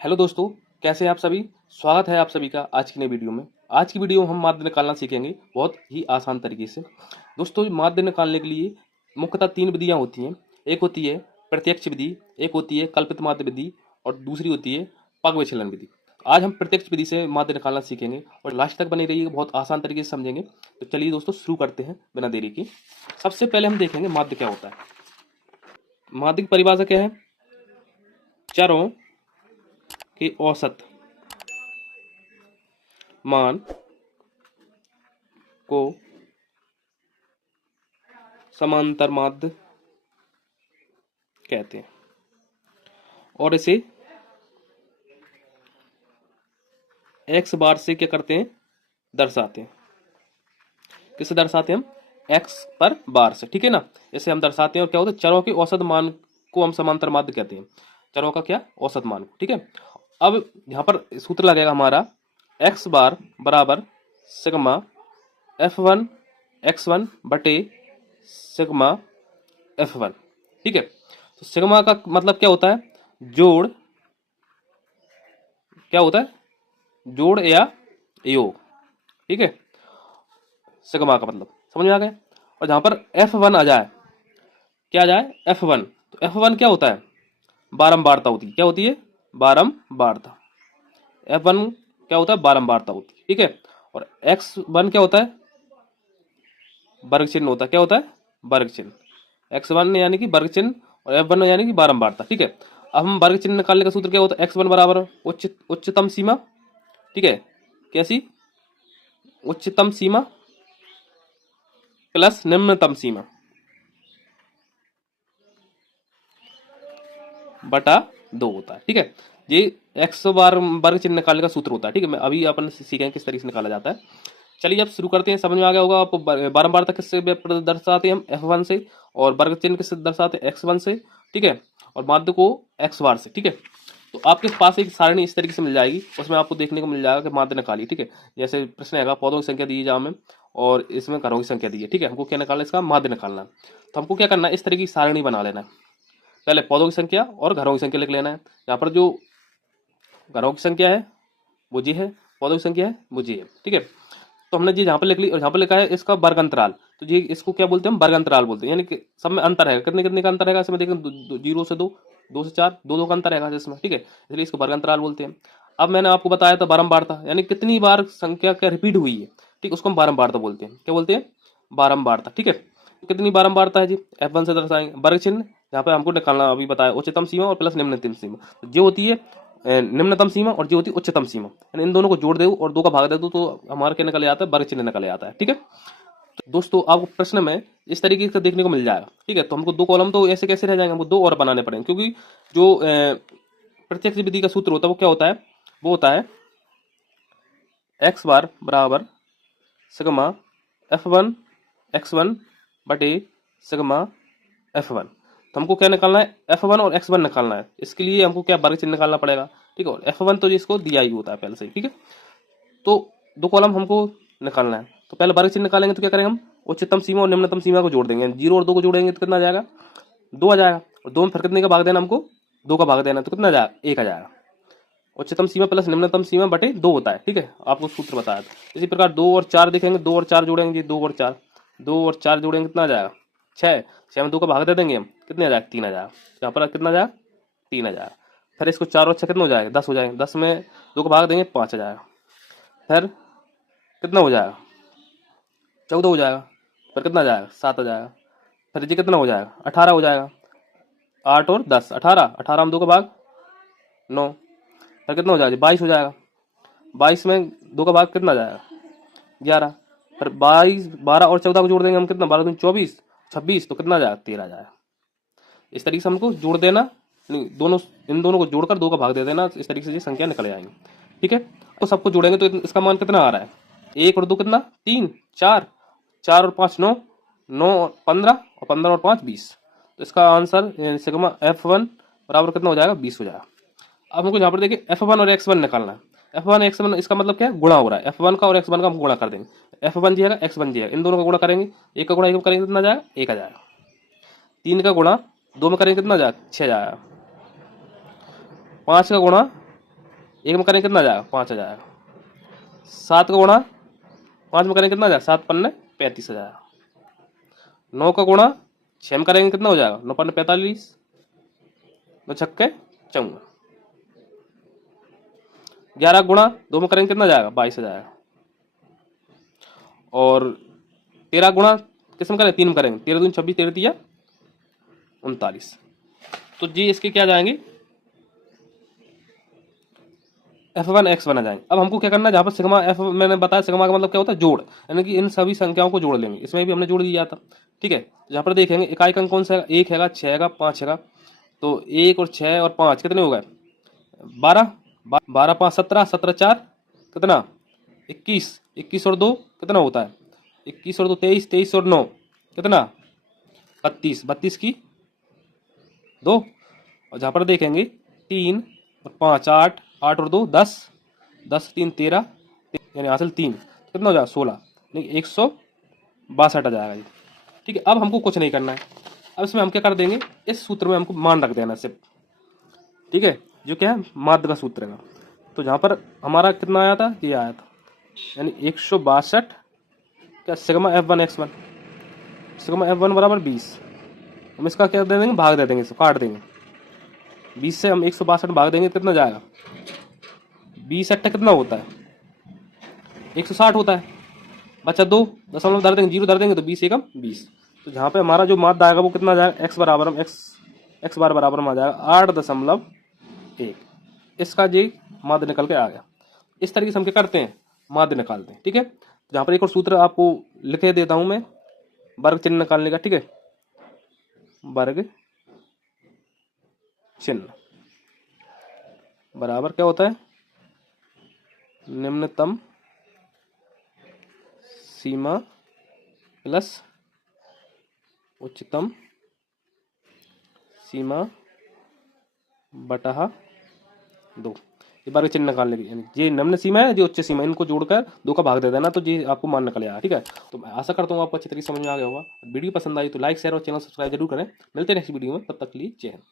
Hello दोस्तों, कैसे हैं आप सभी। स्वागत है आप सभी का आज की नई वीडियो में। आज की वीडियो में हम माध्य निकालना सीखेंगे बहुत ही आसान तरीके से। दोस्तों, माध्य निकालने के लिए मुख्यतः तीन विधियां होती हैं। एक होती है प्रत्यक्ष विधि, एक होती है कल्पित माध्य विधि और दूसरी होती है पग विचलन विधि। आज हम प्रत्यक्ष विधि से माध्य निकालना सीखेंगे और लास्ट तक बने रहिए, बहुत आसान तरीके से समझेंगे। तो चलिए दोस्तों, शुरू करते हैं बिना देरी के। सबसे पहले हम देखेंगे माध्य क्या होता है। माध्य की परिभाषा क्या है? चरों के औसत मान को समांतर माध्य कहते हैं और इसे x बार से क्या करते हैं, दर्शाते हैं। किससे दर्शाते हैं हम? x पर बार से, ठीक है ना। इसे हम दर्शाते हैं और क्या होता है, चरों के औसत मान को हम समांतर माध्य कहते हैं। चरों का क्या? औसत मान, ठीक है। अब यहाँ पर सूत्र लगेगा हमारा x बार बराबर सिग्मा f1 x1 बटे सिग्मा f1, ठीक है। तो सिग्मा का मतलब क्या होता है? जोड़, क्या होता है? जोड़ या योग, ठीक है। सिग्मा का मतलब समझ में आ गया। और जहां पर F1 आ जाए, क्या आ जाए? F1, तो F1 क्या होता है? बारंबारता होती है। क्या होती है? बारंबारता। F1 क्या होता है? बारंबारता होती है, ठीक है। और X1 क्या होता है? वर्ग चिन्ह होता है। क्या होता है? वर्ग चिन्ह। X1 यानी कि वर्ग चिन्ह और F1 यानी कि बारंबारता, ठीक है। अब हम वर्ग चिन्ह निकालने का सूत्र क्या होता है? X1 बराबर उच्चतम सीमा, ठीक है। कैसी? उच्चतम सीमा प्लस निम्नतम सीमा बटा 2 होता है, ठीक है। ये 100 बार वर्ग चिन्ह निकालने का सूत्र होता है, ठीक है। मैं अभी अपन सीखेंगे किस तरीके से निकाला जाता है। चलिए अब शुरू करते हैं। समझ में आ गया होगा आपको। बारंबारता किससे दर्शाते हैं हम? F1 से। और वर्ग चिन्ह किससे दर्शाते हैं? X1 से, ठीक है। और माध्य को x बार से, ठीक है। तो आपके पास एक सारणी इस तरीके से मिल जाएगी, उसमें आपको देखने को मिल जाएगा कि माध्य निकालिए, ठीक है। जैसे प्रश्न है, पौधों की संख्या दी जाए हमें और इसमें घरों की संख्या दी है, ठीक है। हमको क्या निकालना है? इसका माध्य निकालना है। तो हमको क्या करना है? इस तरीके की सारणी बना लेना है। पहले पौधों की संख्या और घरों की संख्या लिख लेना है। यहाँ पर जो घरों की संख्या है वो जी है, पौधों की संख्या है वो जी है, ठीक है। तो हमने जी यहाँ पर लिख ली और यहाँ पर लिखा है इसका वर्ग अंतराल। तो जी इसको क्या बोलते हैं हम? वर्ग अंतराल बोलते हैं। यानी कि सब में अंतर है। कितने कितने का अंतर है इसमें? देखें, 0 से 2, 2 से 4, 2 2 का अंतर है इसमें, ठीक है। इसलिए इसको वर्ग अंतराल बोलते हैं। अब मैंने आपको बताया था बारंबारता, यानी कितनी बार संख्या क्या रिपीट हुई है, ठीक, उसको हम बारंबारता बोलते हैं। क्या बोलते हैं? बारंबारता, ठीक है। कितनी बारंबारता है जी? F1 से दर्शाएंगे। वर्ग चिन्ह यहाँ पे हमको निकालना अभी बताया, उच्चतम सीमा और प्लस निम्नतम सीमा। जो होती है निम्नतम सीमा और जो होती है उच्चतम सीमा, यानी इन दोनों को जोड़ दो और 2 का भाग दे दो, तो हमारा क्या निकल आता है? वर्ग चिन्ह निकल आता है, ठीक है। तो दोस्तों, आपको प्रश्न में इस तरीके से देखने को मिल जाएगा, ठीक है। तो हमको 2 कॉलम तो ऐसे कैसे रह जाएंगे? हमको 2 और बनाने पड़ेंगे, क्योंकि जो प्रत्यक्ष विधि का सूत्र होता है वो क्या होता है? वो होता है x बार बराबर सिग्मा F1 x1 बटे सिग्मा F1। तो हमको क्या निकालना है? F1 और x1 निकालना है। इसके लिए हमको क्या? वर्ग चिन्ह निकालना पड़ेगा, ठीक है। और F1 तो जिसको दिया ही होता है पहले से, ठीक है। तो 2 कॉलम हमको निकालना है। तो पहले वर्ग चिन्ह निकालेंगे तो क्या करेंगे हम? उच्चतम सीमा और निम्नतम सीमा को जोड़ देंगे। 0 और 2 को जोड़ेंगे तो कितना आ जाएगा? 2 आ जाएगा। और 2 में फिर कितने का भाग देना हमको? 2 का भाग देना, तो कितना आ जाएगा? 1 आ जाएगा। उच्चतम सीमा प्लस निम्नतम सीमा बटे 2 होता है, ठीक है। आपको सूत्र बताया था। इसी प्रकार 2 और 4 देखेंगे, 2 और 4 जोड़ेंगे, 2 और 4, 2 और 4 जोड़ेंगे, कितना आ जाएगा? 6। 6 में 2 का भाग दे देंगे हम, कितने आ जाएगा? 3 आ जाएगा। यहाँ पर कितना आ जाएगा? 3 आ जाएगा। फिर इसको 4 और 6 कितना हो जाएगा? 10 हो जाएगा। 10 में 2 का भाग देंगे, 5 आ जाएगा। फिर कितना हो जाएगा? 14 हो जाएगा। फिर कितना आ जाएगा? 7 आ जाएगा। फिर जी कितना हो जाएगा? 18 हो जाएगा। 8 और 10 18, 18 में 2 का भाग 9। फिर कितना हो जाएगा? 22 हो जाएगा। 22 में 2 का भाग कितना आ जाएगा? 11। फिर 22, 12 और 14 को जोड़ देंगे हम, कितना? 12 दूनी 24, 26, तो कितना आ जाएगा? 13 आ जाएगा। इस तरीके से हमको जोड़ देना, नहीं दोनों, इन दोनों को जोड़कर 2 का भाग दे देना। इस तरीके से ये संख्या निकल जाएंगी, ठीक है। तो सबको जोड़ेंगे तो इसका मान कितना आ रहा है? 1 और 2 कितना? 3, 4, 4 और 5 9, 9 और 15, और 15 और 5 20। तो इसका आंसर यानी सिग्मा F1 बराबर कितना हो जाएगा? 20 हो जाएगा। अब हमको यहाँ पर देखिए F1 और X1 निकालना है। F1 X1 इसका मतलब क्या है? गुणा हो रहा है। F1 का और X1 का हम गुणा कर देंगे। F1 जी है, X1 जी है, इन दोनों का गुणा करेंगे। 1 का गुणा 1 में करेंगे कितना आ जाएगा? 1 आ जाएगा। 3 का गुणा 2 में करेंगे कितना आ जाएगा? 6 आ जाएगा। 5 का गुणा एक में करेंगे कितना आ जाएगा 5 आ जाएगा। 7 का गुणा 5 में करेंगे कितना आ जाएगा 7 पन्ने 35 आ जाएगा। 9 का गुणा 6 में करेंगे कितना हो जाएगा 9 पन्ने 45, 9 छक्के 54। 11 गुणा 2 में करेंगे कितना आ जाएगा 22 आ जाएगा। और 13 गुणा किस में करेंगे 3 में करेंगे 13 दूनी 26, 13 तिया 39। तो जी इसके क्या जाएंगे F1 X1 आ जाएंगे। अब हमको क्या करना है, जहाँ पर सिग्मा F मैंने बताया सिग्मा का मतलब क्या होता है जोड़, यानी कि इन सभी संख्याओं को जोड़ लेंगे। इसमें भी हमने जोड़ दिया था, ठीक है। जहाँ पर देखेंगे इकाई अंक कौन सा है, 1 हैगा, 6 हैगा, 5 हैगा। तो 1 और 6 और 5 कितने हो गए 12, 12 5 17, 17 4 कितना 21, 21 और 2 कितना होता है 21 और 2 23, 23 और 9 कितना 32, 32 की 2। और जहाँ पर देखेंगे 3 और 5 8, 8 और 2 10, 10 3 13, यानी हासिल 3 कितना हो जाएगा 16, नहीं 162 आ जाएगा ये, ठीक है। अब हमको कुछ नहीं करना है। अब इसमें हम क्या कर देंगे, इस सूत्र में हमको मान रख देना सिर्फ, ठीक है, जो क्या है माध्य का सूत्र है। तो जहाँ पर हमारा कितना आया था, ये आया था, यानी 162 क्या sigma F1 X1, sigma F1 बराबर 20। हम इसका क्या दे देंगे, भाग दे देंगे, इसको काट देंगे। 20 से हम 162 भाग देंगे कितना जाएगा 20 अट्ठा कितना होता है 160 होता है। बचा 2 दशमलव धर देंगे, 0 धर देंगे तो 20 एकम 20। तो जहाँ पे हमारा जो माध्य आएगा वो कितना जाएगा x बराबर हम x बार बराबर में आ जाएगा 8.1। इसका जी माध्य निकल के आ गया। इस तरीके से हम क्या करते हैं माध्य निकालते हैं, ठीक है। जहाँ पर एक और सूत्र आपको लिखे देता हूं मैं वर्ग चिन्ह निकालने का, ठीक है। वर्ग चिन्ह बराबर क्या होता है निम्नतम सीमा प्लस उच्चतम सीमा बटा 2। ये वर्ग चिन्ह निकालने की, यानी ये निम्न सीमा है, जो उच्च सीमा, इनको जोड़कर 2 का भाग दे देना, तो ये आपको मान निकल आएगा, ठीक है। तो मैं आशा करता हूँ आपको अच्छी तरीके से समझ में आ गया होगा। वीडियो पसंद आई तो लाइक शेयर और चैनल सब्सक्राइब जरूर करें। मिलते हैं नेक्स्ट वीडियो में, तब तक के लिए जय हिंद।